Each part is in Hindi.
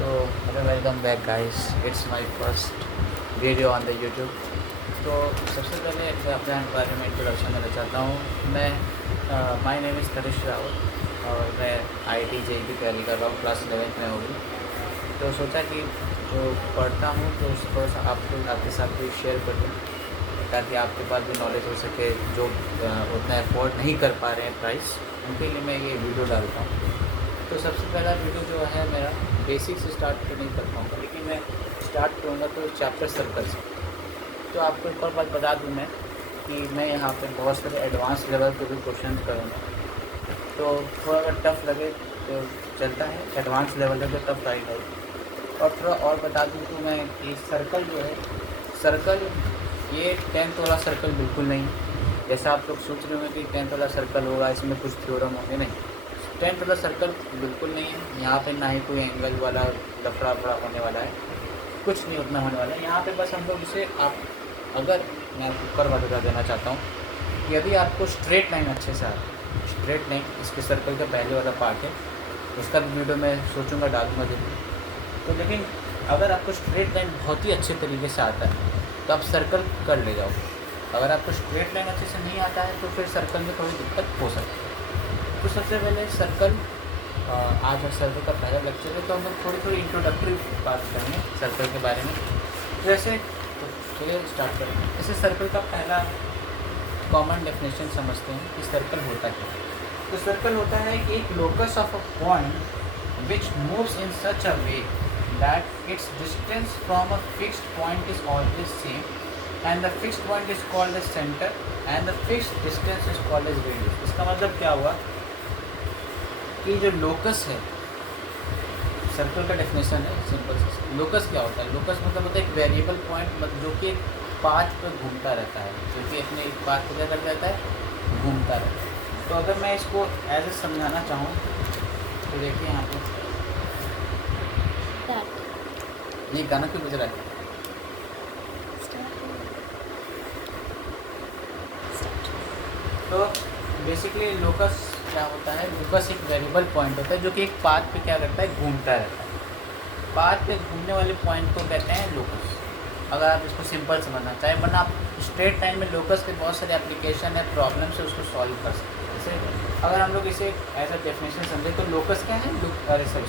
तो hello welcome back guys, it's my first video on the YouTube. तो सबसे पहले मैं अपने बारे में इंट्रोडक्शन देना चाहता हूँ। मैं my name is Tanish Rawat और मैं IIT JEE की तैयारी कर रहा हूँ, क्लास 11th में होगी। तो सोचा कि जो पढ़ता हूँ तो उसको थोड़ा सा आपके साथ भी शेयर कर दूँ, ताकि आपके पास भी नॉलेज हो सके। जो उतना अफोर्ड नहीं कर पा रहे हैं प्राइस, उनके लिए मैं ये वीडियो डालता हूँ। तो सबसे पहला वीडियो जो है मेरा बेसिक से स्टार्ट तो नहीं कर पाऊँगा, लेकिन मैं स्टार्ट करूँगा तो चैप्टर सर्कल से। तो आपको एक और बात बता दूँ मैं कि मैं यहाँ पे बहुत सारे एडवांस लेवल के भी क्वेश्चन करूँगा। तो थोड़ा अगर टफ़ लगे तो चलता है, एडवांस लेवल है तो टफ़ आएगा ही। और थोड़ा और बता दूँ तो मैं कि सर्कल जो है, सर्कल ये 10th वाला सर्कल बिल्कुल नहीं है। जैसा आप लोग सोच रहे होंगे कि 10th वाला सर्कल होगा, इसमें कुछ थ्योरम होंगे, नहीं। 10th वाला सर्कल बिल्कुल नहीं है। यहाँ पे ना ही कोई एंगल वाला लफड़ा वफड़ा होने वाला है, कुछ नहीं उतना होने वाला है। यहाँ पे बस हम लोग इसे अगर मैं आपको ऊपर बता देना चाहता हूँ कि यदि आपको स्ट्रेट लाइन अच्छे से आता है, स्ट्रेट लाइन इसके सर्कल का पहले वाला पार्ट है, उसका भी वीडियो मैं सोचूंगा डालूंगा जरूर। तो लेकिन अगर आपको स्ट्रेट लाइन बहुत ही अच्छे तरीके से आता है तो आप सर्कल कर ले जाओ। अगर आपको स्ट्रेट लाइन अच्छे से नहीं आता है तो फिर सर्कल में थोड़ी दिक्कत हो सकती है। तो सबसे पहले सर्कल, आज सर्कल का पहला लेक्चर है, तो हम लोग थोड़ी इंट्रोडक्टरी बात करेंगे सर्कल के बारे में। जैसे तो चलिए स्टार्ट करेंगे। जैसे सर्कल का पहला कॉमन डेफिनेशन समझते हैं कि सर्कल होता क्या है। तो सर्कल होता है कि एक locus of a point which moves in such a way that its distance from a fixed point is always same and the fixed point is called as centre and the fixed distance is called as radius. इसका मतलब क्या हुआ कि जो लोकस है, सर्कल का डेफिनेशन है सिंपल से। लोकस क्या होता है? लोकस मतलब होता है एक वेरिएबल पॉइंट, जो कि एक पाथ पर घूमता रहता है, जो कि अपने एक पाथ पर क्या कर जाता है, घूमता रहता है। तो अगर मैं इसको एज ए समझाना चाहूँ तो देखिए यहाँ पे ये गाना क्यों बज रहा है? तो बेसिकली लोकस क्या होता है? लोकस एक वेरिएबल पॉइंट होता है जो कि एक पाथ पे क्या करता है, घूमता रहता है। पाथ पे घूमने वाले पॉइंट को कहते हैं लोकस, अगर आप इसको सिंपल समझना चाहें। वरना आप स्ट्रेट लाइन में लोकस के बहुत सारे एप्लीकेशन है, प्रॉब्लम से उसको सॉल्व कर सकते हैं। जैसे अगर हम लोग इसे एज अ डेफिनेशन समझें तो लोकस क्या है,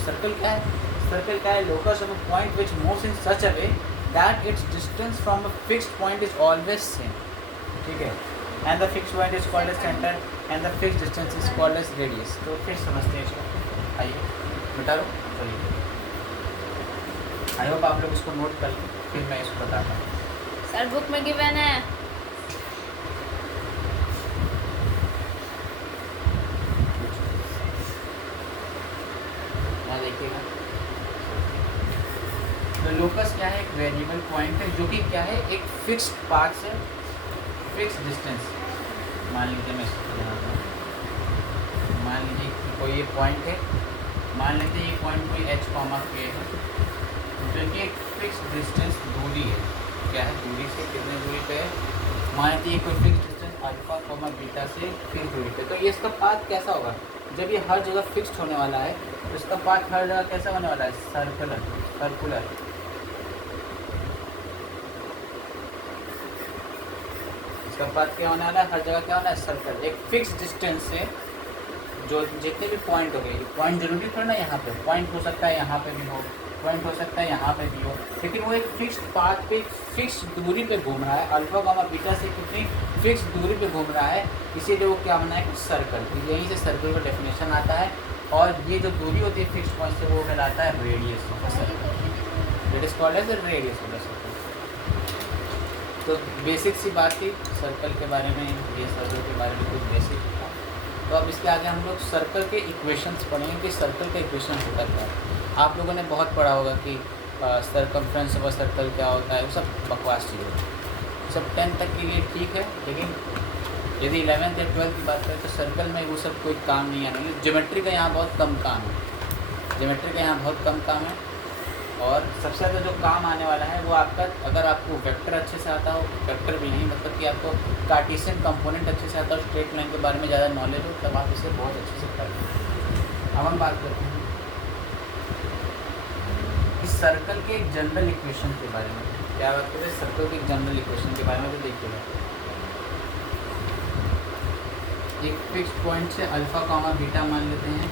सर्कल क्या है? सर्कल क्या है? Locus of a point which moves in such a way that its distance from a fixed point is always same, ठीक है, and the fixed point is called as centre and the fixed distance is called as radius. तो फिर समझते हैं इसको, आइए बता दो। चलिए, आई होप आप लोग इसको नोट कर लें, फिर मैं इसको बताता हूँ। सर बुक में गिवन है। यहाँ देखिएगा, तो लोकस क्या है? एक वेरिएबल पॉइंट है जो कि क्या है, एक फिक्स्ड पाथ से फिक्स डिस्टेंस। मान लीजिए मैं इसको बनाता हूँ, मान लीजिए कि कोई ये पॉइंट है, मान लीजिए ये पॉइंट कोई h, k है, जो कि एक फिक्स डिस्टेंस दूरी है। क्या है? दूरी से कितने दूरी पे है? मान लीजिए कोई फिक्स डिस्टेंस अल्फा, बीटा से फिक्स दूरी पे। तो ये इसका पाथ कैसा होगा? जब ये हर जगह फिक्स्ड होने वाला है तो इसका पाथ हर जगह कैसा होने वाला है? सर्कुलर। इसका पाथ क्या होने वाला है? हर जगह क्या होना है? सर्कल। एक फिक्स डिस्टेंस से जो जितने भी पॉइंट हो गए, पॉइंट जरूरी थोड़ा ना, यहाँ पे पॉइंट हो सकता है, यहाँ पे भी हो पॉइंट, हो सकता है यहाँ पे भी हो, लेकिन वो एक फिक्स्ड पाथ पे फिक्स दूरी पे घूम रहा है, अल्फा बीटा से कितनी फिक्स दूरी पे घूम रहा है, इसीलिए वो क्या बना है? सर्कल। यहीं से सर्कल का डेफिनेशन आता है। और ये जो दूरी होती है फिक्स पॉइंट से, वो कहलाता है radius of circle. It is called as radius of circle. तो बेसिक सी बात थी सर्कल के बारे में, ये सर्कल के बारे में कुछ बेसिक था। तो अब इसके आगे हम लोग सर्कल के इक्वेशंस पढ़ेंगे कि सर्कल का इक्वेशन होता क्या है। आप लोगों ने बहुत पढ़ा होगा कि सरकमफ्रेंस ऑफ अ सर्कल क्या होता है, वो सब बकवास चीज़ होती है। सब 10th तक के लिए ठीक है, लेकिन यदि 11th या 12th की बात करें तो सर्कल में वो सब कोई काम नहीं आने। ज्योमेट्री का यहाँ बहुत कम काम है, ज्योमेट्री का यहाँ बहुत कम काम है। और सबसे ज़्यादा जो काम आने वाला है वो आपका, अगर आपको वेक्टर अच्छे से आता हो, वेक्टर भी नहीं मतलब कि आपको कार्टेशियन कंपोनेंट अच्छे से आता हो, स्ट्रेट लाइन के बारे में ज़्यादा नॉलेज हो, तब आप इसे बहुत अच्छे से कर लें। अब हम बात करते हैं सर्कल के एक जनरल इक्वेशन के बारे में क्या बात करें, सर्कल के एक जनरल इक्वेशन के बारे में। तो देखिएगा, एक फिक्स पॉइंट से अल्फा कॉमा बीटा मान लेते हैं,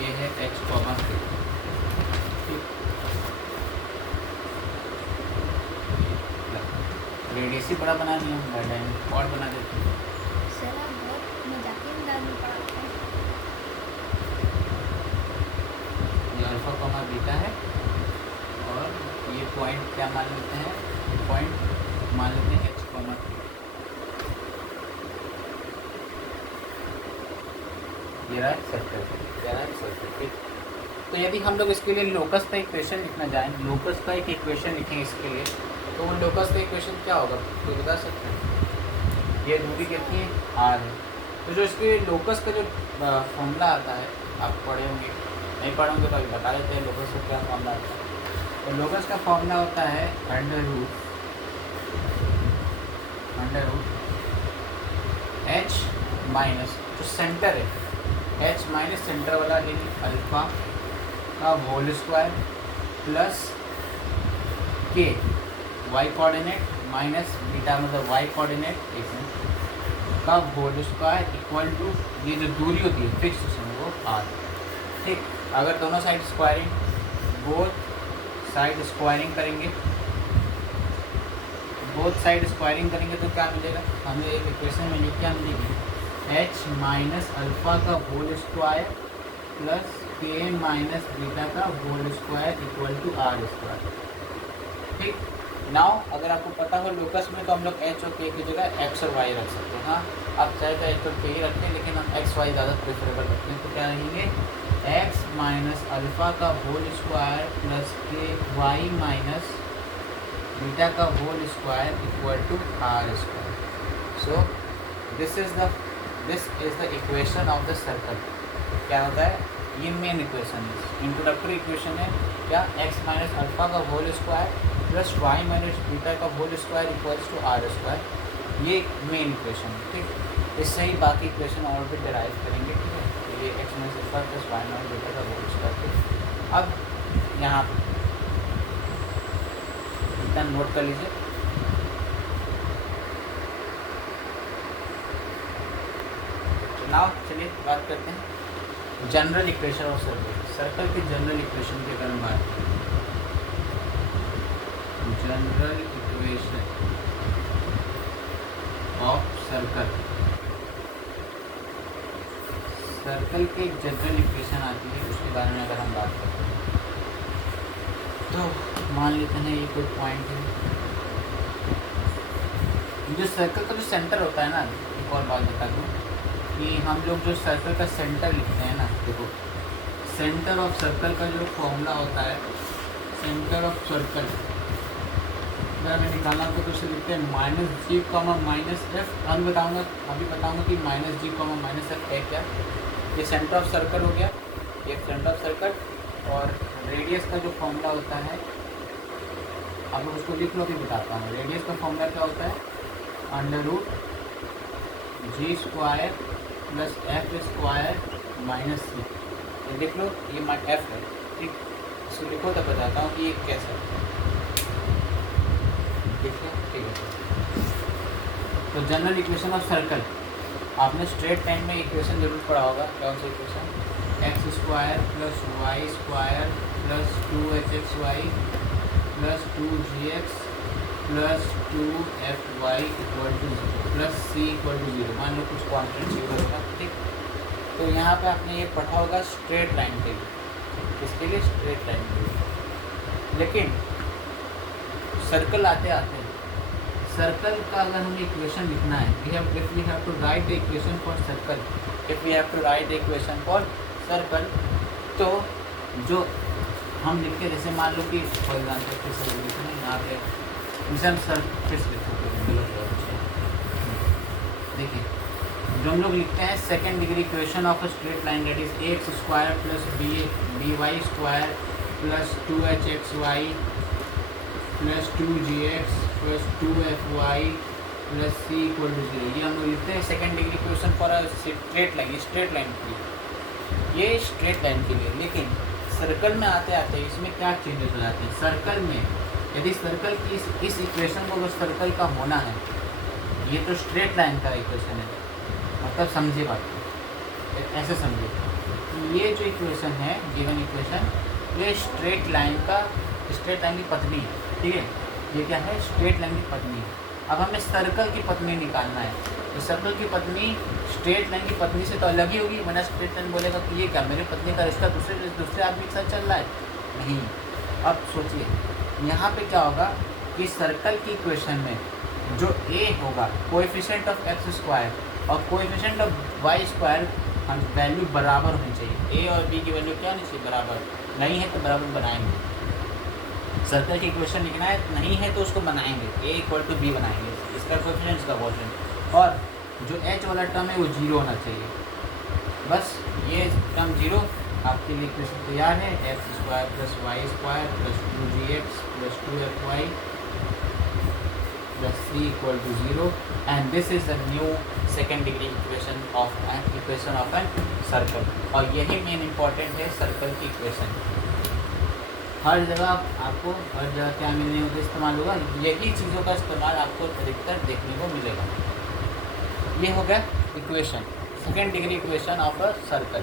ये है एक्स कॉमा थीटा। रेडियस ही बड़ा बना दिया, डायमीटर और बना देते हैं। सर आप बहुत मजाकिया अंदाज में पढ़ाते हैं। ये अल्फा कॉमा बीटा है और ये पॉइंट क्या मान लेते हैं, पॉइंट मान लेते हैं एक्स कॉमा थीटा। ये रहा सर्कल, क्या रहा सर्कल। ठीक, तो यदि हम लोग इसके लिए लोकस का इक्वेशन लिखना जाएं, लोकस का एक इक्वेशन लिखें इसके लिए, तो वो लोकस का इक्वेशन क्या होगा तो बता सकते हैं। ये दूरी कितनी है, आर है। तो जो इसके लोकस का जो फॉर्मूला आता है, आप पढ़े होंगे, नहीं पढ़े होंगे तो अभी बता देते हैं लोकस का क्या फॉर्मूला आता है। तो लोकस का फॉर्मूला होता है अंडर रूट एच माइनस जो सेंटर है, एच माइनस सेंटर वाला यानी अल्फा का होल स्क्वायर प्लस के वाई कोऑर्डिनेट माइनस बीटा मतलब वाई कोऑर्डिनेट का होल स्क्वायर इक्वल टू ये जो दूरी होती है फिक्स वो आर। ठीक, अगर दोनों side squaring, both side squaring करेंगे, बोथ साइड स्क्वायरिंग करेंगे तो क्या मिलेगा हमें, एक इक्वेशन में क्या मिलेगी, एच माइनस अल्फा का whole square plus k minus beta का whole square equal to r square. ठीक, नाउ अगर आपको पता हो लोकस में तो हम लोग एच और के की जगह एक्स और वाई रख सकते हैं। हाँ, आप चाहे तो एच और के ही रखते हैं, लेकिन हम एक्स वाई ज़्यादा प्रेफरेबल रखते हैं। तो क्या रहेंगे, एक्स माइनस अल्फ़ा का होल स्क्वायर प्लस के वाई माइनस बीटा का whole square equal to r square. So this is the equation of the circle. क्या होता है, ये मेन इक्वेशन है, इंट्रोडक्टरी इक्वेशन है क्या, एक्स माइनस अल्फ़ा का whole square plus Y minus beta का whole square equals to r square. ये मेन इक्वेशन है। ठीक, इससे ही बाकी इक्वेशन और भी डिराइव करेंगे। ठीक है, तो ये x minus alpha plus Y minus beta का होल स्क्वायर। अब यहाँ पर इतना नोट कर लीजिए। नाउ चलिए बात करते हैं general equation of circle. Circle के जनरल इक्वेशन के बारे में बात करें। General equation of circle, circle की एक जनरल इक्वेशन आती है, उसके बारे में अगर हम बात करते हैं तो मान लेते हैं ये कोई पॉइंट है, जो सर्कल का जो सेंटर होता है ना, एक और बात बता दूँ कि हम लोग जो सर्कल का सेंटर लिखते हैं ना, देखो सेंटर ऑफ सर्कल का जो फॉर्मूला होता है, सेंटर ऑफ सर्कल अगर हमें निकालना होगा तो उसे लिखते हैं माइनस जी कॉमा माइनस एफ। अभी बताऊंगा कि माइनस जी कॉमा माइनस एफ है क्या। ये सेंटर ऑफ सर्कल हो गया, ये सेंटर ऑफ सर्कल, और रेडियस का जो फॉर्मूला होता है आप लोग उसको लिख लो, अभी बताता हूँ। रेडियस का फॉर्मूला क्या होता है, under root g square plus f square minus c. तो लिख लो, ये एफ है। ठीक, इसको लिखो तो बताता हूँ कि ये कैसा है। ठीक है, तो जनरल इक्वेशन ऑफ सर्कल, आपने स्ट्रेट लाइन में इक्वेशन जरूर पढ़ा होगा। कौन सा equation, x square plus Y square plus 2hx y plus 2gx plus 2fy equal to 0 plus c equal to 0। मान लो कुछ कॉन्स्टेंट c होगा। ठीक, तो यहाँ पे आपने ये पढ़ा होगा स्ट्रेट लाइन के लिए, किसके लिए, स्ट्रेट लाइन के लिए। लेकिन सर्कल आते आते सर्कल का अगर हमें इक्वेशन लिखना है, if we have to write the equation for circle, if we have to write the equation for circle, तो जो हम लिखते हैं, जैसे मान लो कि फॉर एग्जाम्पल फिर से लिखते हैं यहाँ पे मिशन सर्फिस देखिए, जो हम लोग लिखते हैं second degree equation of a straight line, that is x square plus b y square plus 2hxy plus 2gx plus 2fy plus c equal to 0। ये हम लोग लिखते हैं second degree equation for a straight line, straight line के लिए, ये स्ट्रेट लाइन के लिए। लेकिन सर्कल में आते आते इसमें क्या चेंजेस हो जाते हैं। सर्कल में यदि सर्कल की इस इक्वेशन को अगर सर्कल का होना है, ये तो स्ट्रेट लाइन का इक्वेशन है, मतलब समझिए बात को, ऐसे समझिए। ये जो इक्वेशन है, गिवन इक्वेशन, ये स्ट्रेट लाइन की पत्नी है, ठीक है। ये क्या है? स्ट्रेट लाइन की पत्नी है। अब हमें सर्कल की पत्नी निकालना है, तो सर्कल की पत्नी स्ट्रेट लाइन की पत्नी से तो अलग ही होगी, वरना स्ट्रेट लाइन बोलेगा कि ये क्या मेरी पत्नी का रिश्ता दूसरे आदमी के साथ चल रहा है, नहीं। अब सोचिए यहाँ पे क्या होगा कि सर्कल की इक्वेशन में जो a होगा कोएफिशिएंट ऑफ एक्स स्क्वायर और कोएफिशिएंट ऑफ वाई स्क्वायर हम वैल्यू बराबर होनी चाहिए। a और b की वैल्यू क्या होनी चाहिए? बराबर। नहीं है तो बराबर बनाएंगे। सर्कल की इक्वेशन लिखना है, नहीं है तो उसको बनाएंगे, a इक्वल टू b बनाएंगे, इसका कोएफिशिएंट इसका कोएफिशिएंट, और जो h वाला टर्म है वो जीरो होना चाहिए। बस ये टर्म जीरो, आपके लिए इक्वेशन तैयार है। X square plus Y square plus 2gx plus 2fy plus c equal to zero, and this is the new second degree equation of an circle. और यही मेन इम्पॉर्टेंट है सर्कल की इक्वेशन। हर जगह आपको हर जगह क्या मिलने होगा, इस्तेमाल होगा, यही चीज़ों का इस्तेमाल आपको अधिकतर देखने को मिलेगा। ये हो गया equation, second degree equation of a circle.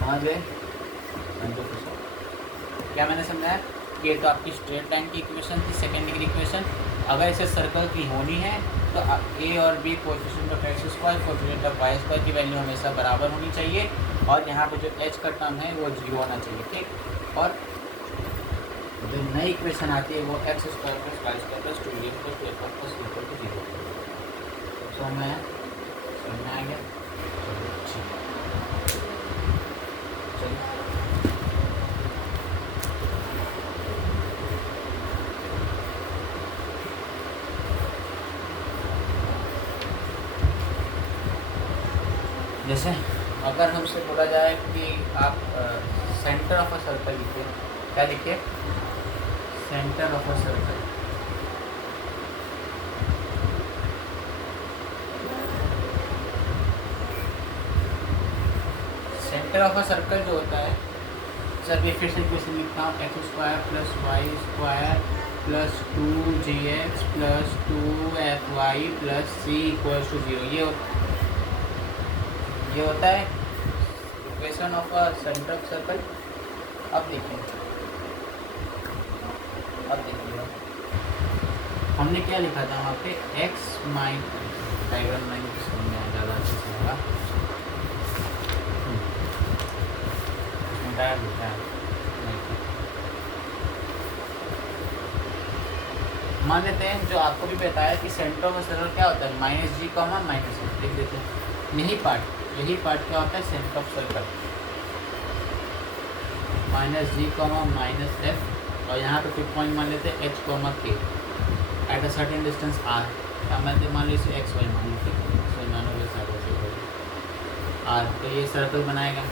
समझ गए? क्या मैंने समझाया? ये तो आपकी स्ट्रेट लाइन की इक्वेशन थी, सेकेंड डिग्री इक्वेशन। अगर इसे सर्कल की होनी है तो a और b coefficient of x square coefficient of y square की वैल्यू हमेशा बराबर होनी चाहिए, और यहाँ पे जो h का टर्म है वो जीरो होना चाहिए, ठीक। और जो नई इक्वेशन आती है वो x square plus Y square plus 2a plus 2f plus equal to zero. समझ में आ गया? जैसे अगर हमसे बोला जाए कि आप सेंटर ऑफ अ सर्कल लिखिए, क्या लिखिए? Centre of a circle. Centre of a circle जो होता है, सर मैं फिर से क्वेश्चन लिखता हूँ, x square plus Y square plus 2gx plus 2fy plus c equal to zero. ये होता है equation of a centre of circle. अब देखिए हमने क्या लिखा था वहाँ पे, x माइनस डायग्राम में समझ में ज़्यादा अच्छे से होगा, मान लेते हैं जो आपको भी बताया कि सेंटर ऑफ सर्कल क्या होता है, minus g comma minus f, लिख देते हैं। यही पार्ट क्या होता है centre of circle, minus g comma minus f, और यहाँ पे फिर पॉइंट मान लेते हैं h comma k at a certain distance r। मान लो इसे x y मान लो, x y मानो r, तो ये सर्कल बनाएगा,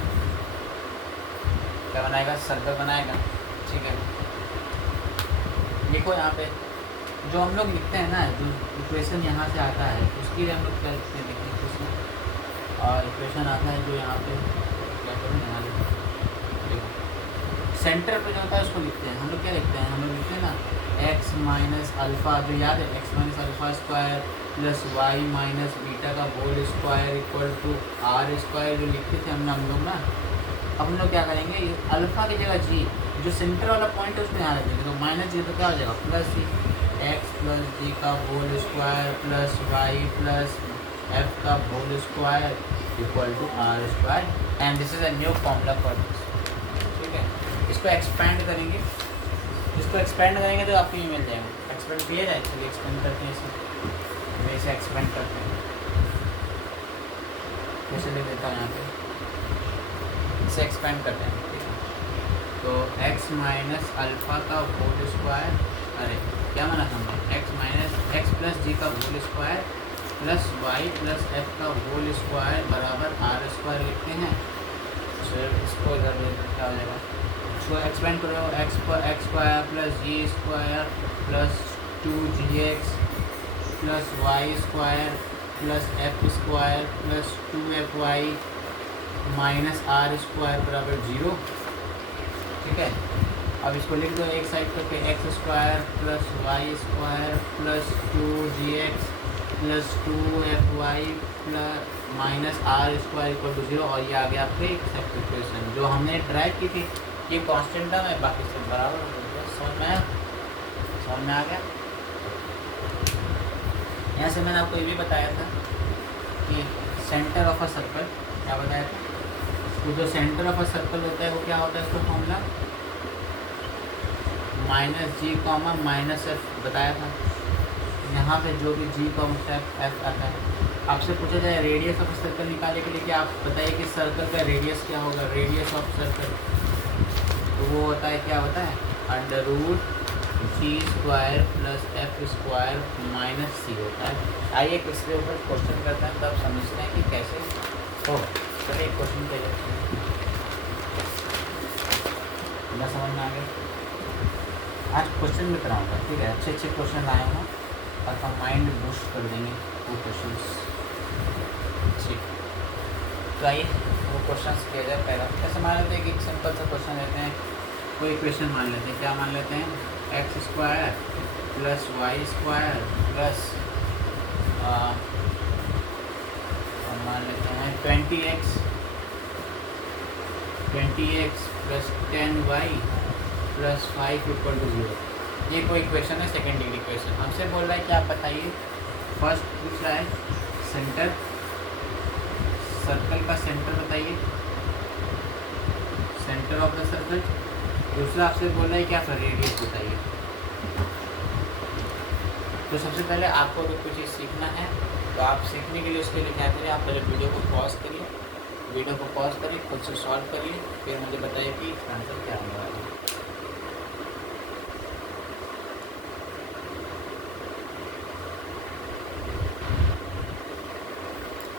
क्या बनाएगा? सर्कल बनाएगा, ठीक है। देखो यहाँ पे जो हम लोग लिखते हैं ना, जो इक्वेशन यहाँ से आता है उसके लिए हम लोग क्या लिखते हैं, देखिए इक्वेशन, और इक्वेशन आता है जो यहाँ पे क्या करें, यहाँ देखो सेंटर पे जो होता है उसको लिखते हैं हम लोग, क्या लिखते हैं हम लोग, लिखते हैं ना x माइनस अल्फ़ा, जो याद है x minus alpha square plus Y minus beta का whole square equal to r square, जो लिखते थे हम लोग ना। अब हम लोग क्या करेंगे, अल्फ़ा की जगह g, जो सेंटर वाला पॉइंट है उसमें यहाँ रखेंगे, तो माइनस जी तो क्या हो जाएगा, प्लस x प्लस जी का whole square plus y plus f का whole square equal to r square, and this is a new formula for this, ठीक है। इसको एक्सपेंड करेंगे, तो आपको ये मिल जाएगा, एक्सपेंड किया जाए, चलिए एक्सपेंड करते हैं इसे एक्सपेंड करते हैं, कैसे लिख देता हूँ यहाँ पे, इसे एक्सपेंड करते हैं, ठीक है। तो x माइनस अल्फ़ा का होल स्क्वायर, अरे क्या माना हमने, x प्लस जी का whole square plus y plus F का होल स्क्वायर बराबर r स्क्वायर लिखते हैं। फिर इसको इधर क्या हो जाएगा, इसको एक्सपेंड करो, x square plus g square plus 2gx plus Y square plus f square plus 2fy minus r square बराबर 0। ठीक है, अब इसको लिख दो एक साइड करके, x square plus Y square plus 2gx plus 2fy plus minus r square equal to 0। और ये आ गया आपके सेकंड इक्वेशन जो हमने ड्राइव की थी। ये कांस्टेंट टर्म है, बाकी सब बराबर हो गया। समझ में आ गया। यहाँ से मैंने आपको ये भी बताया था कि सेंटर ऑफ अ सर्कल, क्या बताया था, तो जो सेंटर ऑफ अ सर्कल होता है वो क्या होता है, इसका फॉर्मूला -g, -f बताया था। यहाँ पे जो भी g, f आता है, आपसे पूछा जाए रेडियस ऑफ सर्कल निकालने के लिए क्या आप बताइए कि सर्कल का रेडियस क्या होगा। रेडियस ऑफ सर्कल तो वो होता है, क्या होता है, √g² plus f square minus c होता है। आइए इसके ऊपर क्वेश्चन करते हैं, तब समझते हैं कि कैसे हो। चलिए क्वेश्चन करिए, समझ में आ गया। आज क्वेश्चन भी कराऊंगा, ठीक है, अच्छे अच्छे क्वेश्चन लाया हूँ, आपका माइंड बूस्ट कर देंगे वो क्वेश्चन। ठीक, तो आइए वो क्वेश्चन किया जाए। पहला कैसे मान लेते हैं कि सिंपल सा क्वेश्चन लेते हैं, कोई इक्वेशन मान लेते हैं। क्या मान लेते हैं, x square plus Y square plus मान लेते हैं 20x plus 10y plus 5 equal to 0। ये कोई इक्वेशन है, सेकेंड डिग्री इक्वेशन। हमसे बोल रहा है कि आप बताइए, फर्स्ट पूछ रहा है सेंटर, सर्कल का सेंटर बताइए, सेंटर ऑफ द सर्कल। दूसरा आपसे बोल रहा है क्या, फिर रेडियस बताइए। तो सबसे पहले आपको अगर कुछ चीज़ सीखना है तो आप सीखने के लिए उसके लिए क्या करिए, आप पहले वीडियो को पॉज करिए, खुद से सॉल्व करिए, फिर मुझे बताइए कि आंसर क्या होने वाला है।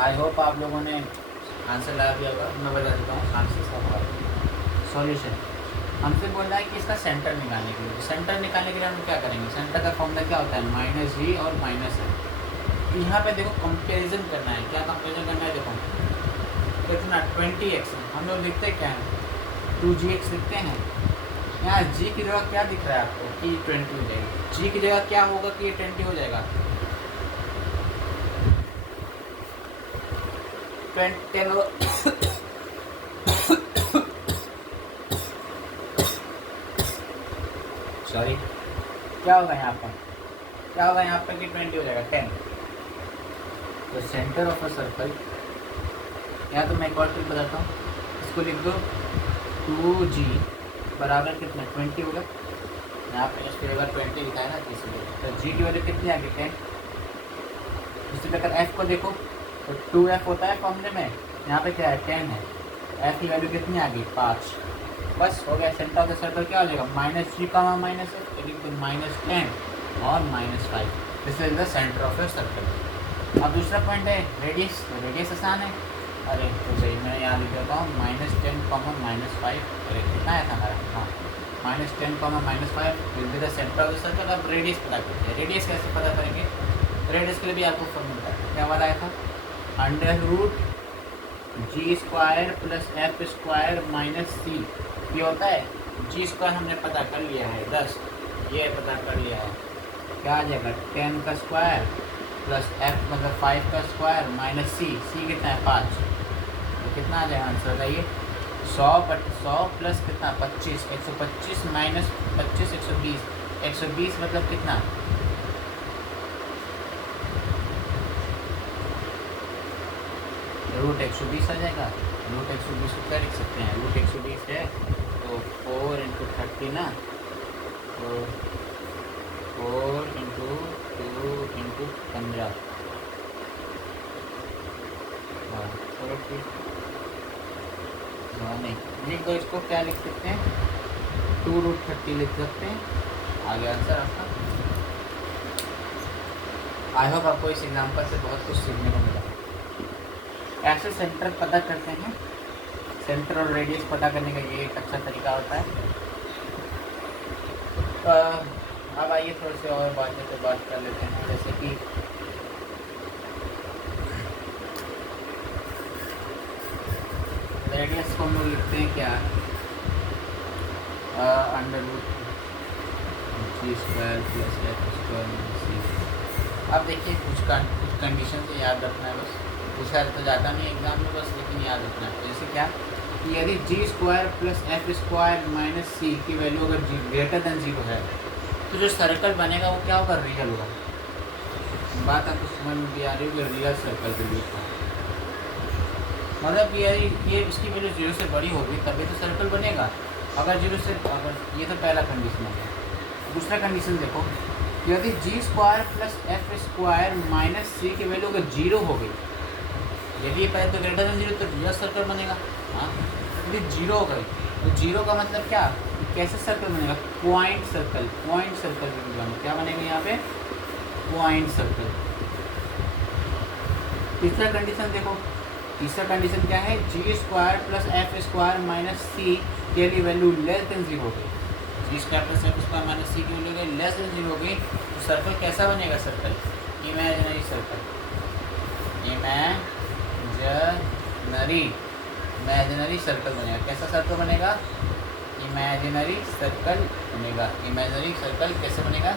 आई होप आप लोगों ने आंसर लगा दिया होगा। मैं बता देता हूँ आंसर का हमारा सॉल्यूशन। हमसे बोल रहा है कि इसका सेंटर निकालने के लिए, तो सेंटर निकालने के लिए हम क्या करेंगे, सेंटर का फॉर्मूला क्या होता है, -g और -f। तो यहाँ पे देखो कंपैरिजन करना है, क्या कंपैरिजन करना है, देखो कितना 20x है, हम लोग लिखते क्या है 2gx लिखते हैं। यहाँ g की जगह क्या दिख रहा है आपको कि 20 हो जाएगा, g की जगह क्या होगा कि ये 20 हो जाएगा, 10 सॉरी क्या होगा यहाँ पर, कि 20 हो जाएगा 10। तो सेंटर ऑफ अ सर्कल, या तो मैं एक और ट्रिक बताता हूँ, इसको लिख दो 2g बराबर कितना 20 होगा। यहाँ पे इसकी जगह 20 लिखा है ना, इसलिए तो g की वैल्यू कितनी आ गई 10। इसी प्रकार f को देखो तो 2f होता है फॉर्मूले में, यहाँ पे क्या है 10 है, f की वैल्यू कितनी आ गई 5। बस हो गया, सेंटर ऑफ द सर्कल क्या हो जाएगा -g, -10 और -5। This is the centre of the circle. अब दूसरा पॉइंट है रेडियस, तो रेडियस आसान है, अरे तो सही मैं यहाँ लिख देता हूँ -10, -5। अरे कितना आया था हमारा, हाँ -10, -5 will be the centre of the circle. अब रेडियस पता करते हैं, रेडियस कैसे पता करेंगे, रेडियस के लिए भी आपको फॉर्मूला है, क्या वाला आया था, √g² plus f square minus c। ये होता है g² हमने पता कर लिया है 10, ये पता कर लिया है, क्या आ जाएगा 10 का स्क्वायर प्लस f मतलब 5 का स्क्वायर माइनस c कितना है 5। तो कितना आ जाएगा आंसर बताइए, 100 प्लस कितना 25, 125 माइनस 25 120, 120 मतलब कितना, √120 आ जाएगा। √120 को क्या लिख सकते हैं, √120 है तो 4 × 30 ना, तो 4 × 2 × 15। हाँ चलो ठीक, हाँ नहीं लिख दो, इसको क्या लिख सकते हैं 2√30 लिख सकते हैं। आगे आंसर आपका। आई होप आपको इस एग्जाम्पल से बहुत कुछ सीखने को मिला। ऐसे सेंटर पता करते हैं, सेंटर और रेडियस पता करने का ये एक अच्छा तरीका होता है। अब आइए थोड़े से और बातें पे बात कर लेते हैं, जैसे कि हैं क्या, under root g square plus f square minus c. अब देखिए कुछ कंडीशन से याद रखना है बस, पूछा तो जाता नहीं एग्जाम में बस, लेकिन याद रखना है। जैसे क्या कि यदि g square plus f square minus c की वैल्यू अगर जी ग्रेटर देन 0 है तो जो सर्कल बनेगा वो क्या होगा, रियल होगा। बात आपको समझ में भी आ रही होगी, रियल सर्कल के लिए मतलब ये इसकी वैल्यू 0 से बड़ी होगी तभी तो सर्कल बनेगा। अगर 0 से, अगर ये तो पहला कंडीशन हो गया। दूसरा कंडीशन देखो, यदि g square plus f square minus c की वैल्यू अगर 0 हो गई, यदि ये पहले तो ग्रेटर देन 0 तो रियल सर्कल बनेगा। हाँ, यदि 0 हो गई तो 0 का मतलब क्या, कैसे सर्कल बनेगा, पॉइंट सर्कल। पॉइंट सर्कल क्या बनेगा यहाँ पे, पॉइंट सर्कल। तीसरा कंडीशन देखो, तीसरा कंडीशन क्या है, g square plus f square minus c के लिए वैल्यू लेस देन 0 हो गई, g square plus f square minus c की वैल्यू लेस देन 0 हो गई तो सर्कल कैसा बनेगा, circle imaginary circle, imaginary circle बनेगा। कैसा सर्कल बनेगा, इमेजिनरी सर्कल बनेगा। इमेजिनरी सर्कल कैसे बनेगा,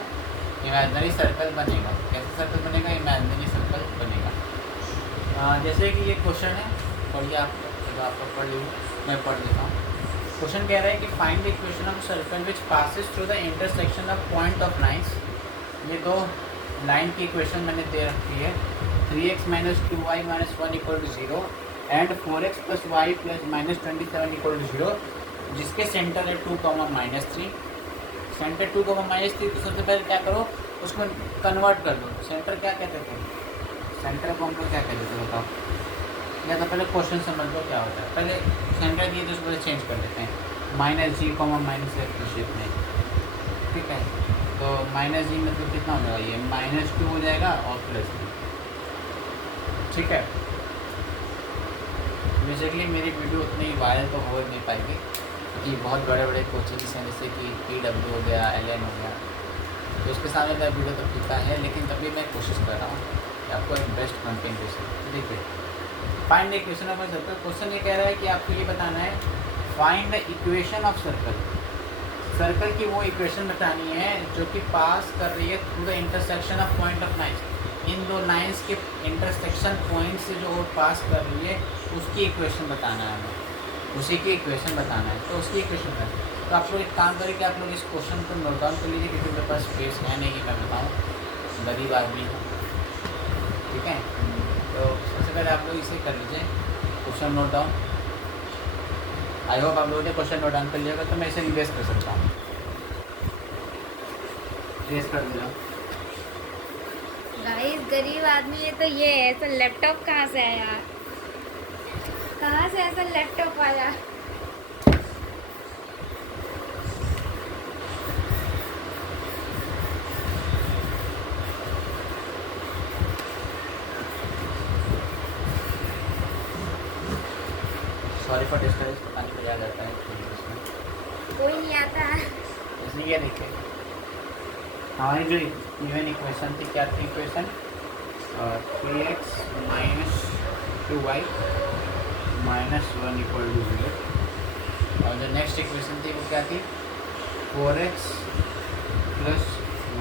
इमेजिनरी सर्कल बनेगा। कैसा सर्कल बनेगा, इमेजिनरी सर्कल बनेगा। जैसे कि ये क्वेश्चन है, पढ़िए आप, चलो आपको पढ़ लूँ, मैं पढ़ लेता हूँ। क्वेश्चन कह रहा है कि find the equation of circle which passes through the intersection of point of lines. ये दो लाइन की इक्वेशन मैंने दे रखी है, 3x minus 2y minus 1 equal to 0 and 4x plus y plus minus 27 equal to 0, जिसके सेंटर है 2,-3। सेंटर 2,-3, तो सबसे पहले क्या करो, उसको कन्वर्ट कर दो। सेंटर क्या कहते थे, सेंटर को हम लोग क्या कहते थे बताओ, या तो पहले क्वेश्चन समझ लो क्या होता है। पहले सेंटर दिए तो उसको चेंज कर देते हैं, माइनस जी कॉमा माइनस एफ की शेप में, ठीक है। तो माइनस जी मतलब कितना हो जाएगा, ये -2 हो जाएगा और प्लस, ठीक है। बेसिकली मेरी वीडियो उतनी वायरल तो हो नहीं पाएगी क्योंकि बहुत बड़े बड़े कोचिंग्स हैं, जैसे कि PW हो गया, LN हो गया, तो उसके सामने मेरा वीडियो तो पीता है, लेकिन तभी मैं कोशिश कर रहा हूँ कि आपको एक बेस्ट कंटेंट दे सकूँ। देखिए, find the equation of a circle. Question ये कह रहा है कि आपको ये बताना है, find the equation of circle. Circle की वो इक्वेशन बतानी है जो कि पास कर रही है through the intersection of point of lines. इन दो लाइंस के इंटरसेक्शन पॉइंट से जो वो पास कर रही है उसकी इक्वेशन बताना है हमें, उसी की इक्वेशन बताना है, तो उसकी इक्वेशन है। तो आप लोग एक काम करें कि आप लोग इस क्वेश्चन को नोट डाउन कर लीजिए, क्योंकि मेरे पास स्पेस है नहीं कि मैं बताऊँ, गरीब आदमी हूँ, ठीक है। तो सबसे पहले आप लोग इसे कर लीजिए, question note down. I hope आप लोगों ने क्वेश्चन नोट डाउन कर लिया, तो मैं इसे रिवेस कर सकता हूँ, रिवेस कर दे रहा हूँ। गाइस गरीब आदमी है तो ये ऐसा लैपटॉप कहाँ से आया, कहाँ से ऐसा लैपटॉप आया। सॉरी फॉर डिस्टर्बेंस, पता नहीं क्या करता है कोई नहीं आता है। इसलिए देखिए, हमारी जो इवन इक्वेशन थी, क्या थी equation, 3x minus 2y minus 1 equal to 0, और जो नेक्स्ट इक्वेशन थी वो क्या थी, 4x plus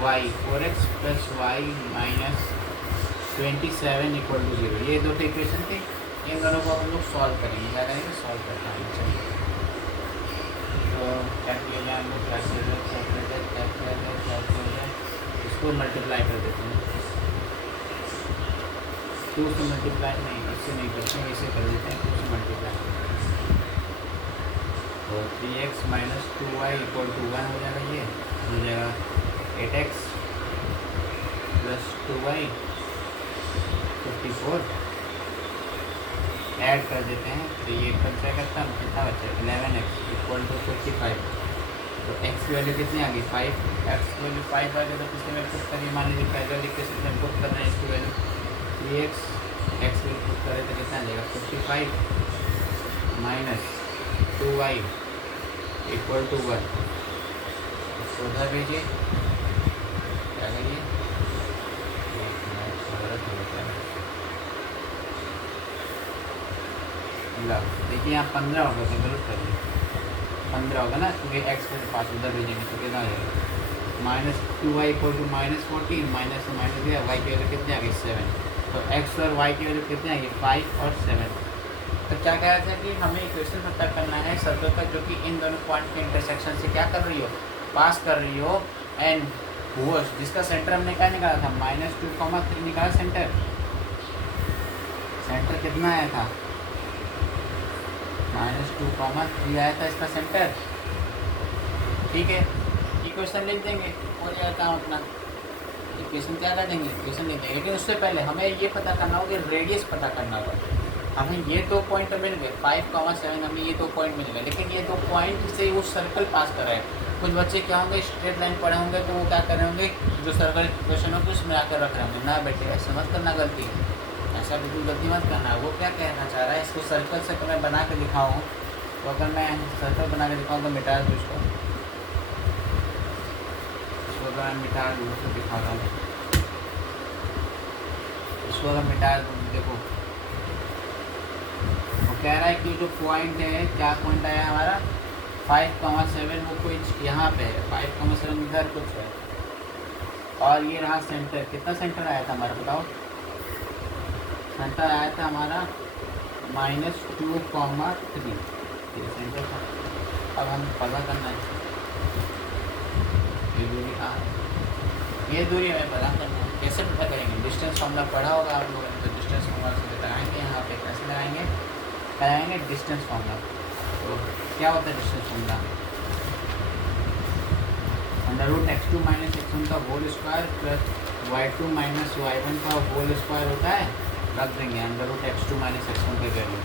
Y minus 27 equal to 0। ये दो इक्वेशन थी, इन दोनों को हम लोग सॉल्व करेंगे। क्या करेंगे, सॉल्व करना है। चलिए, तो कैलकुलेटर हम लोग कैलकुलेटर इसको मल्टीप्लाई कर देते हैं, 2 से मल्टीप्लाई नहीं, इससे नहीं करते हैं, इसे कर देते हैं 2 से मल्टीप्लाई। तो 3x minus 2y equal to 1 हो जाएगा, ये हो जाएगा 8x प्लस 2y 54, ऐड कर देते हैं तो ये बच्चा कितना बचा, 11x इक्वल टू 55। तो x की वैल्यू कितनी आ गई, 5, x की वैल्यू 5 आ गई, तो किसने में पुट करिए, मान लीजिए पहले इक्वेशन में पुट करना है इसकी वैल्यू 3x, x में पुट करें तो कितना आ जाएगा 55 माइनस 2y इक्वल टू 1। इसको उधर भेजिए, क्या करिए, लो देखिए यहाँ 15 होगा तो गलत कर दिया, 15 होगा ना, क्योंकि एक्स को 5 उधर भेजेंगे तो कितना हो जाएगा -2y इक्वल टू -14, माइनस से माइनस गया, वाई की वैल्यू कितनी आ गई 7, तो एक्स और वाई की वैल्यू कितनी आ गई 5 और 7। तो क्या कह रहा था कि हमें इक्वेशन पता करना है सर्कल का जो कि इन दोनों पॉइंट के इंटरसेक्शन से क्या कर रही हो, पास कर रही हो, एंड वो जिसका सेंटर हमने क्या निकाला था -2, 3 निकाला सेंटर, सेंटर कितना आया था -2, 3 आया था इसका सेंटर। ठीक है, इक्वेशन लिख देंगे, हो जाएगा काम अपना, इक्वेशन क्या कर देंगे, इक्वेशन लिख देंगे। लेकिन उससे पहले हमें ये पता करना होगा कि रेडियस पता करना होगा। हमें ये 2 पॉइंट तो मिल गए 5, 7, हमें ये 2 पॉइंट मिल गए, लेकिन ये 2 पॉइंट से वो सर्कल पास कर रहे हैं। कुछ बच्चे क्या होंगे स्ट्रेट लाइन पढ़े होंगे तो वो क्या कर रहे होंगे, जो सर्कल इक्वेशन होगी उसमें आकर रख रहे होंगे। ना बेटे ऐसा मत करना, गलती ऐसा बिल्कुल गलती मत करना। वो क्या कहना चाह रहा है, इसको सर्कल से मैं बना के दिखाऊँ, तो अगर मैं सर्कल बना के दिखाऊँ तो मिटा दूँ इसको अगर मैं मिटा दूँ तो दिखा रहा हूँ इसको, अगर मिटा दूँ देखो वो कह रहा है कि जो पॉइंट है, क्या पॉइंट आया हमारा 5, 7, वो कुछ यहाँ पे है, 5, 7 इधर कुछ है, और ये रहा सेंटर। कितना सेंटर आया था हमारा बताओ, सेंटर आया था हमारा -2, 3 ये सेंटर था। अब हम पता करना है ये दूरी कहाँ है, ये दूरी हमें पता करना है। कैसे पता करेंगे, डिस्टेंस फॉर्मूला पढ़ा होगा आप लोगों ने, तो डिस्टेंस फॉर्मूला से लगाएंगे, यहाँ पे कैसे लगाएंगे डिस्टेंस फॉर्मूला। तो क्या होता है डिस्टेंस फॉर्मूला, √x2 - x1 का whole square plus y2 - y1 का होल स्क्वायर होता है। रख देंगे √x2 - x1 की वैल्यू,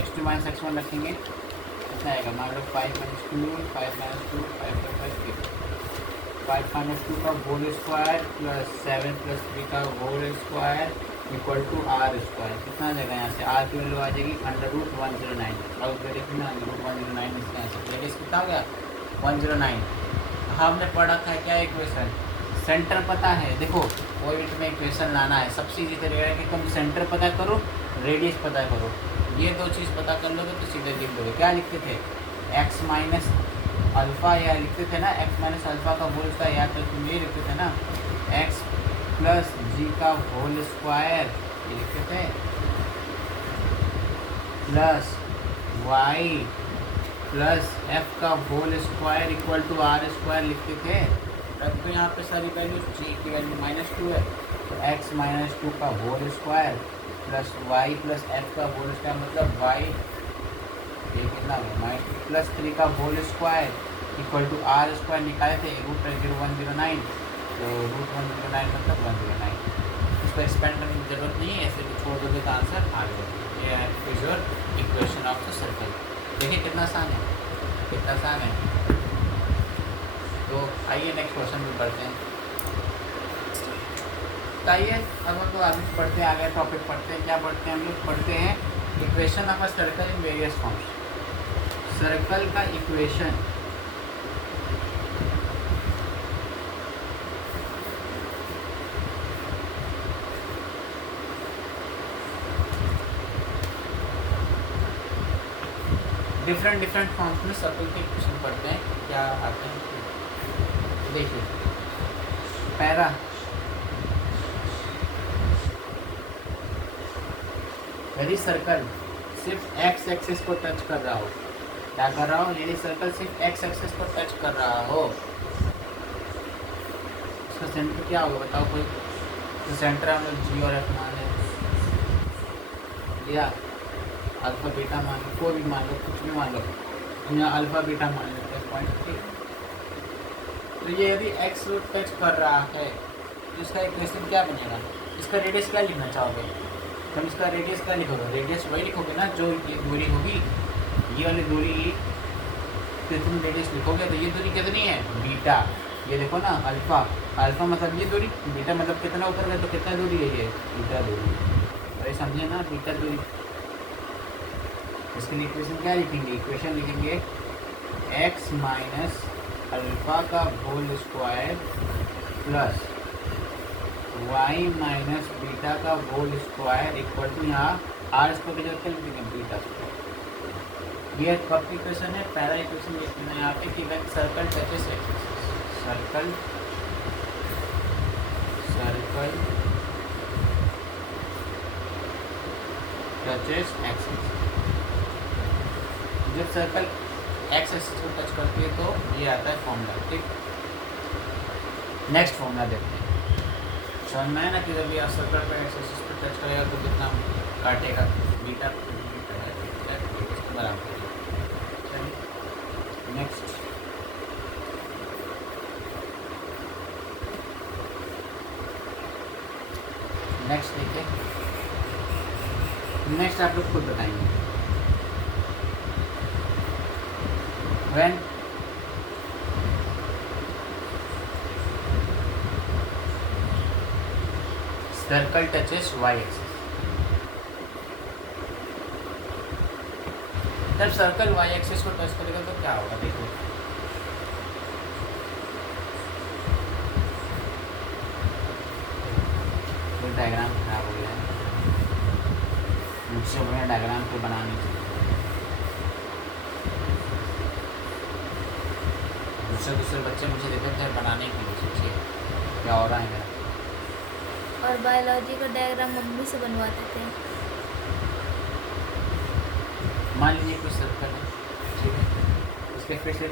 x2 - x1 रखेंगे, कितना आएगा मान लो 5 - 2, 5 - 2, 5 + 5 6, 5 - 2 का होल स्क्वायर प्लस 7 + 3 का whole square equal to r square. कितना आ जाएगा यहाँ से, r की वैल्यू आ जाएगी √109, और देखिए ना √109 इसका आंसर रेडियस कितना हो गया 109। हमने पढ़ रखा है क्या इक्वेशन, सेंटर पता है। देखो कोई भी तुम्हें इक्वेशन लाना है, सबसे ईजी तरीका है कि तुम सेंटर पता करो, रेडियस पता करो। ये 2 चीज़ पता कर लोगे तो सीधे लिख दोगे। क्या लिखते थे, x माइनस अल्फ़ा, या लिखते थे ना x माइनस अल्फ़ा का होल स्क्वायर, या तो तुम ये लिखते थे ना x प्लस जी का होल स्क्वायर, ये लिखते थे, प्लस y प्लस एफ का whole square equal to r square लिखते थे। अब तो यहाँ पे सारी वैल्यू, जी की वैल्यू -2 है, तो x - 2 का whole square plus y plus F का होल स्क्वायर, मतलब y ये कितना है +3 का whole square equal to r square निकाले थे, √109, तो √109 मतलब 109। इसको एक्सपेंड करने की जरूरत नहीं है, ऐसे भी छोड़ दोगे तो आंसर आ गया। ये is your equation of the circle. देखिए कितना आसान है, कितना आसान है। तो आइए नेक्स्ट क्वेश्चन भी पढ़ते हैं। तो आइए अब हम लोग आगे पढ़ते हैं, आगे टॉपिक पढ़ते हैं। क्या पढ़ते हैं हम लोग, पढ़ते हैं equation of a circle in various forms. Circle का इक्वेशन डिफरेंट फॉर्म्स में सर्कल के इक्वेशन पढ़ते हैं। क्या आते हैं देखिए, पहला यदि सर्कल सिर्फ x एक्सिस को टच कर रहा हो, क्या कर रहा हो, यदि सर्कल सिर्फ x एक्सिस को टच कर रहा हो, उसका सेंटर क्या होगा बताओ कोई। तो सेंटर हम लोग g और f मान लें, या अल्फा बीटा मान लो, कोई भी मान लो, कुछ भी मान लो, यहाँ अल्फा बीटा मान लेते हैं पॉइंट। ठीक, तो ये यदि x टच कर रहा है तो इसका इक्वेशन क्या बनेगा, इसका रेडियस क्या लिखना चाहोगे तुम, इसका रेडियस क्या लिखोगे, रेडियस वही लिखोगे ना जो ये दूरी होगी, ये वाली दूरी, तो तुम रेडियस लिखोगे तो ये दूरी कितनी है बीटा, ये देखो ना अल्फा, अल्फा मतलब ये दूरी, बीटा मतलब कितना ऊपर गया, तो कितना दूरी है ये बीटा दूरी, तो समझे ना बीटा दूरी। इसके लिए इक्वेशन क्या लिखेंगे, इक्वेशन लिखेंगे x माइनस अल्फ़ा का whole square plus y minus beta का होल स्क्वायर इक्वल टू यहाँ आर स्क्वायर की जगह क्या लिखेंगे बीटा स्क्वायर। ये कब की इक्वेशन है, पहला इक्वेशन लिखना है यहाँ पे कि when circle touches axis, circle touches axis, जब सर्कल एक्स एक्सिस को टच करती है तो ये आता है फॉर्मूला। ठीक, नेक्स्ट फॉर्मूला देखते हैं। समझ में है ना कि जब ये सर्कल पर एक्स एक्सिस पर टच करेगा तो कितना काटेगा, बीटा इसके बराबर। चलिए नेक्स्ट, नेक्स्ट देखिए, नेक्स्ट आप लोग खुद बताएंगे। When circle touches Y axis, जब सर्कल वाई एक्सिस को टच करेगा तो क्या होगा, देखो ये डायग्राम खराब हो गया है, मुझसे बढ़िया डायग्राम को बनाने चाहिए। दूसरे बच्चे मुझे देते थे बनाने के लिए, सोचिए क्या हो रहा है मेरा। और बायोलॉजी का डायग्राम मम्मी से बनवाते थे। मान लीजिए कोई सर्कल है, ठीक है, उसके फिर से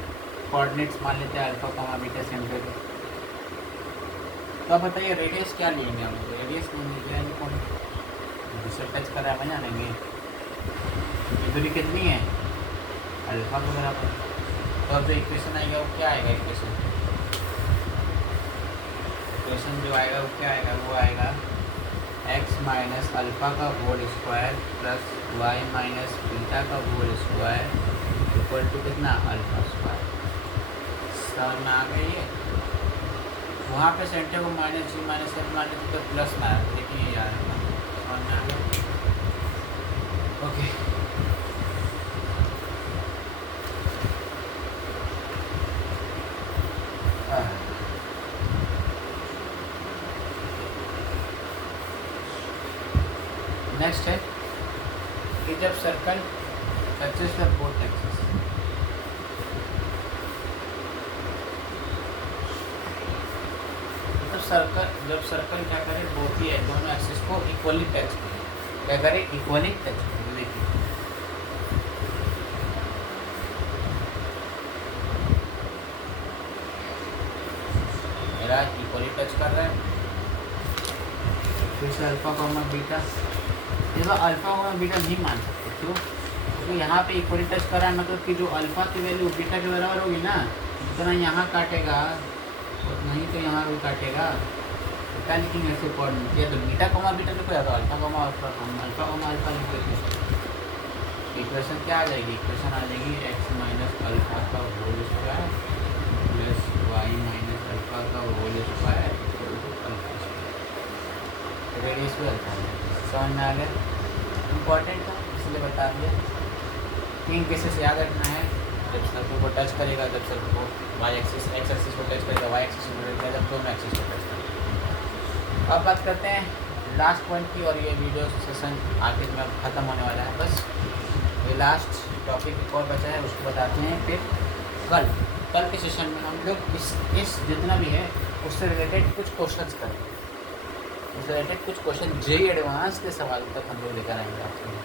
कोऑर्डिनेट्स मान लेते हैं अल्फा कॉमा बीटा सेंटर के। तो आप बताइए रेडियस क्या लेंगे हम लोग, रेडियस नहीं कौन दूसरे टच कर रहा है, मजा लेंगे। ये दूरी कितनी है, अल्फा के बराबर। तो अब जो इक्वेशन आएगा वो क्या आएगा, इक्वेशन जो आएगा वो क्या आएगा, वो आएगा x माइनस अल्फ़ा का whole square plus y minus beta का होल स्क्वायर इक्वल टू कितना, अल्फा स्क्वायर। समझ में आ गई है। वहाँ पे सेंटर को माइनस जी माइनस एफ मान लेते तो प्लस में आया, लेकिन ये यार समझ में आ गया। ओके, नेक्स्ट है कि जब circle touches the both axis, जब सर्कल क्या करे, बोथ ही है दोनों एक्सिस को इक्वली टच करे, क्या करे, इक्वली टच करे। देखिए मेरा इक्वली टच कर रहा है, फिर से अल्फा कॉमा बीटा, देखो अल्फा कॉमा बीटा नहीं मान सकते, क्यों, क्योंकि यहाँ पे इक्वली टच कर रहा है, मतलब कि जो अल्फा की वैल्यू बीटा के बराबर होगी ना, जितना यहाँ काटेगा उतना ही तो यहाँ भी काटेगा। तो क्या लिखेंगे ऐसे कोऑर्डिनेट किया, तो बीटा कॉमा बीटा लिखो या तो अल्फा कॉमा अल्फा लिख देते। इक्वेशन क्या आ जाएगी, इक्वेशन आ जाएगी एक्स माइनस अल्फा का whole square plus Y minus alpha का whole square equal to alpha square. Radius भी अल्फा है। समझ में आ गया, इम्पॉर्टेंट था इसलिए बता दिया। 3 केसेस याद रखना है, जब सर्कल को टच करेगा, जब सर्कल को वाई एक्सिस एक्स एक्सिस को टच करेगा, वाई एक्सिस को टच करेगा, जब दोनों एक्सिस को टच करेगा। अब बात करते हैं लास्ट पॉइंट की, और ये वीडियो सेशन आखिर में ख़त्म होने वाला है। बस ये लास्ट टॉपिक एक और बचा है, उसको बताते हैं। फिर कल के सेशन में हम लोग इस जितना भी है उससे रिलेटेड कुछ क्वेश्चंस करेंगे, उससे रिलेटेड कुछ क्वेश्चन जेईई एडवांस के सवाल तक हम लोग लेकर आएंगे आपके लिए।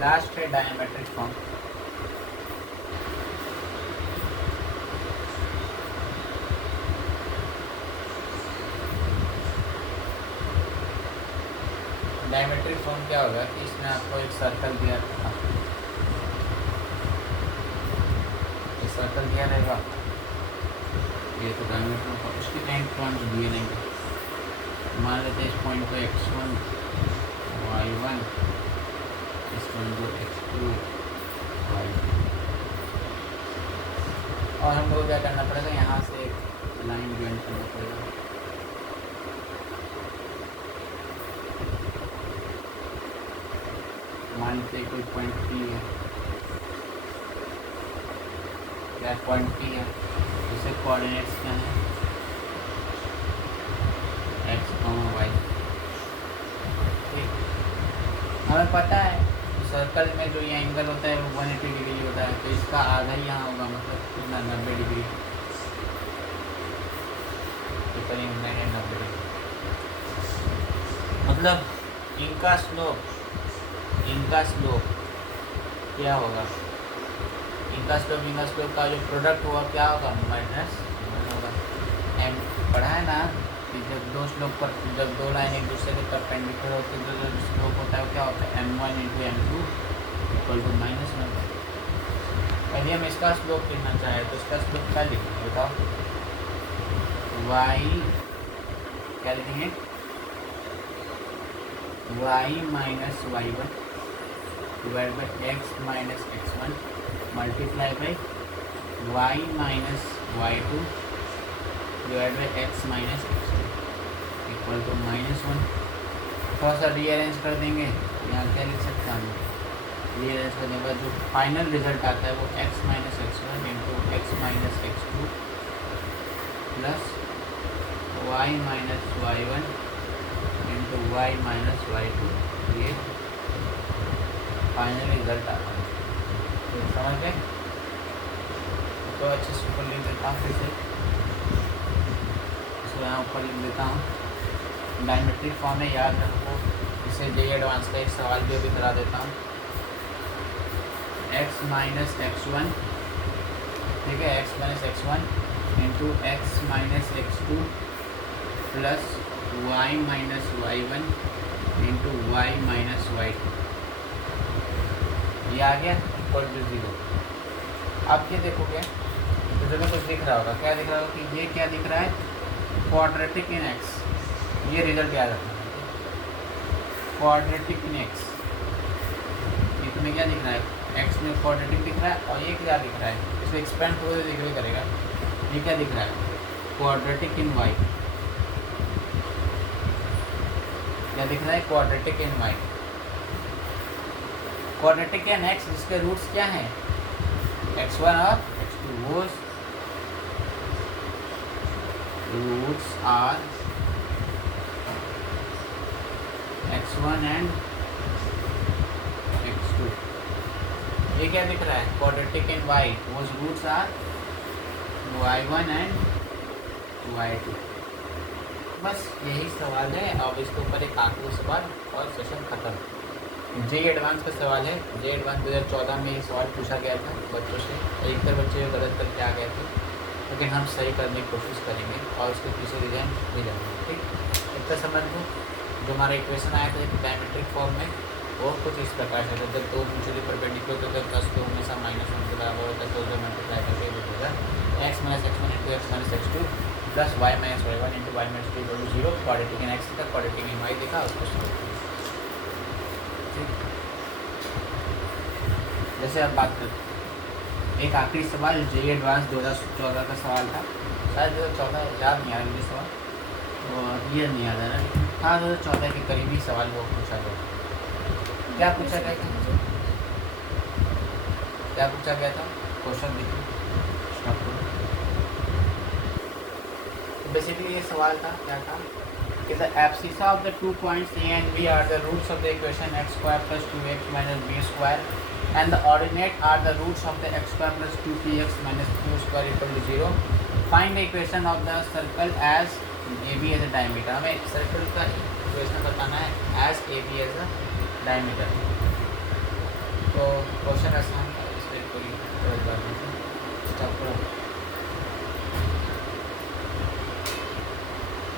लास्ट है डायमेट्रिक फॉर्म। डायमेट्रिक फॉर्म क्या होगा कि इसमें आपको एक सर्कल दिया, एक सर्कल दिया रहेगा, ये तो डायमेट्रिक फॉर्म, उसके कहीं पॉइंट दिए नहीं। मान लेते हैं इस पॉइंट को x1 y1, इस पॉइंट को x2 y2, और हम लोग क्या करना पड़ेगा, यहाँ से एक लाइन ज्वाइन करना पड़ेगा। मान लेते कोई पॉइंट P है, क्या पॉइंट P है, उसे कोऑर्डिनेट्स क्या है वाई। ठीक, हमें पता है सर्कल में जो ये एंगल होता है वो 180 डिग्री होता है, तो इसका आधा ही यहाँ होगा, मतलब कितना 90 डिग्री, करीब 90 डिग्री। मतलब इनका स्लोप क्या होगा, इनका स्लोप का जो प्रोडक्ट होगा क्या होगा, माइनस होगा। एम पढ़ा है ना कि जब दो लाइन एक दूसरे के परपेंडिकुलर होते हैं तो जो स्लोप होता है वो क्या होता है, m1 into m2 equal to -1। यदि हम इसका स्लोप लिखना चाहें तो इसका स्लोप क्या लिखेंगे बताओ, y क्या लिखेंगे, y minus y1 divide by x minus x1 multiply by y minus y2 divide by x minus x2 equal to -1। थोड़ा सा रीअरेंज कर देंगे, यहाँ क्या लिख सकते हैं हम, रीअरेंज करने के बाद जो फाइनल रिजल्ट आता है वो x minus x1 into x minus x2 plus y minus y1 into y minus y2, ये फाइनल रिजल्ट आता है। तो समझ गए, तो अच्छे से ऊपर लिख देता हूँ, फिर से इसको यहाँ ऊपर लिख देता हूँ, डायमेट्रिक फॉर्म में याद रखो। इसे जे एडवांस का एक सवाल भी अभी करा देता हूँ, x माइनस x1, ठीक है, x minus x1 into x minus x2 plus y minus y1 into y minus y2, ये आ गया इक्वल टू 0। अब ये देखोगे तो तुम्हें कुछ दिख रहा होगा, क्या दिख रहा होगा कि ये क्या दिख रहा है, क्वाड्रेटिक इन x, ये रिजल्ट याद रखना, क्वाड्रेटिक इन x, ये तुम्हें क्या दिख रहा है, x में क्वाड्रेटिक दिख रहा है, और ये क्या दिख रहा है, इसको एक्सपेंड करोगे तो दिख करेगा, ये क्या दिख रहा है, क्वाड्रेटिक इन y, क्या दिख रहा है, quadratic in y, quadratic in x जिसके रूट्स क्या हैं, x1 और x2, वो roots are x1 and x2। ये क्या दिख रहा है, क्वाड्रेटिक इन y, वो roots are y1 and y2। बस यही सवाल है, अब इसके ऊपर एक आखिरी सवाल और सेशन खत्म। जे एडवांस का सवाल है, जे एडवांस 2014 में ये सवाल पूछा गया था बच्चों से, अधिकतर बच्चे गलत करके आ गए थे, लेकिन हम सही करने की कोशिश करेंगे और उसके पीछे डिजाइन भी जाएंगे। ठीक, इतना समझ लो, जो हमारा इक्वेशन आया था डायमेट्रिक फॉर्म में, वो कुछ इस प्रकार से था, जब दो म्यूचुअली परपेंडिकुलर होते हैं प्लस दो हमेशा -1 के बराबर होता है, तो जो मल्टीप्लाई करके ये होगा x minus x1 into x minus x2 plus y minus y1 into y minus 2 equal to 0। Quadratic in x का क्वाड्रेटिक इन y देखा, उसको सॉल्व किया। जैसे अब बात करते एक आखिरी सवाल, जे एडवांस 2014 का सवाल था, शायद 2014 याद नहीं आ रहा मुझे सवाल, और ये नहीं याद आ रहा, हाँ 2014 के करीबी सवाल वो पूछा गया। क्या पूछा गया था, क्या पूछा गया था, क्वेश्चन देखिए आपको। बेसिकली ये सवाल था, क्या था कि the abscissa of the 2 points a and b are the roots of the equation x square plus 2x minus b square and the ordinate are the roots of the x square plus 2px minus q square equal to 0. Find the equation of the circle as AB as a diameter. हमें सर्कल का इक्वेशन बताना है as AB as a diameter। तो क्वेश्चन आसान है, इसलिए कोई बात नहीं, स्टॉप करो।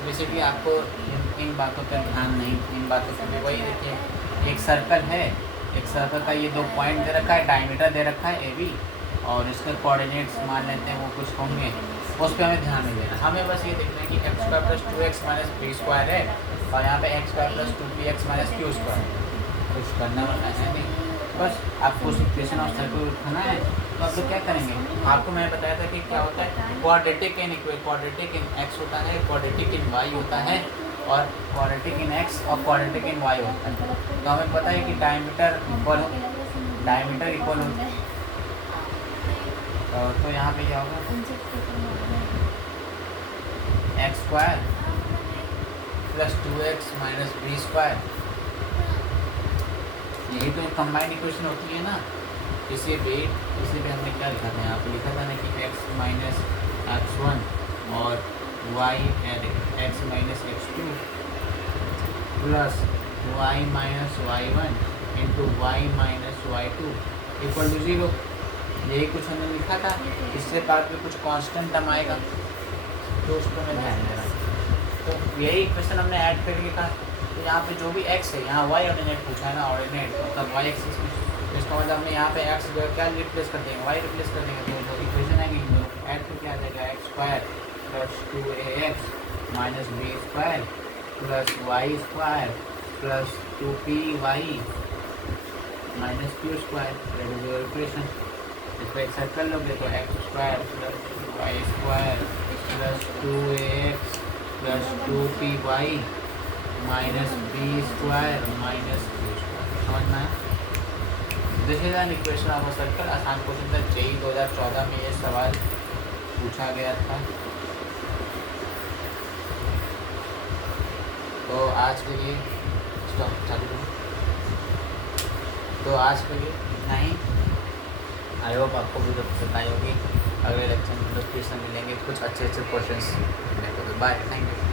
बेसिकली आपको इन बातों पर ध्यान नहीं, इन बातों पर वही देखिए, एक सर्कल है, एक सर्कल का ये 2 पॉइंट दे रखा है, डायमीटर दे रखा है AB, और इसके कोऑर्डिनेट्स मान लेते हैं वो कुछ होंगे, उस पर हमें ध्यान नहीं देना, हमें बस ये देखना है कि x square plus 2x minus b square है, और यहाँ पे x square plus 2px minus q square, कुछ करना वरना है नहीं, बस आपको इक्वेशन ऑफ सर्कल उठाना है। तो आप लोग क्या करेंगे, आपको मैं बताया था कि क्या होता है, क्वाड्रेटिक इन x होता है, क्वाड्रेटिक इन y होता है, और क्वाड्रेटिक इन x और क्वाड्रेटिक इन y होता है। तो हमें पता है कि डायमीटर इक्वल होता है, तो यहाँ पे क्या होगा, x square plus 2x minus B square, यही तो कंबाइंड इक्वेशन होती है ना। इसी पे हमने क्या लिखा था, यहाँ पे लिखा था ना कि x माइनस x1 और y x minus x2 plus y minus y1 into Y minus y2 equal to 0। यही कुछ हमने लिखा था। इससे बाद में कुछ कांस्टेंट टर्म आएगा तो उस पर मैं ध्यान दे रहा हूँ। तो यही इक्वेशन हमने ऐड करके लिखा। तो यहाँ पे जो भी x है, यहाँ y ऑर्डिनेट पूछा है ना, ऑर्डिनेट मतलब y एक्सिस में, तो इसका मतलब हमने यहाँ पे x क्या रिप्लेस कर देंगे, y रिप्लेस कर देंगे। तो जो इक्वेशन है कि ऐड करके आ जाएगा X square plus 2ax minus B square plus Y square plus 2py minus Q square, that is your equation. इसको एक साइड कर लोगे तो X square plus Y square plus 2ax plus 2py minus B square minus Q square. समझना है? This is an equation of a circle. आसान क्वेश्चन था, जेई 2014 में ये सवाल पूछा गया था। तो आज के लिए स्टॉप चालू करो। तो आज के लिए इतना ही। आई होप आपको वीडियो पसंद आई होगी। अगले लेक्चर में फिर से मिलेंगे कुछ अच्छे क्वेश्चंस। Bye, thank you.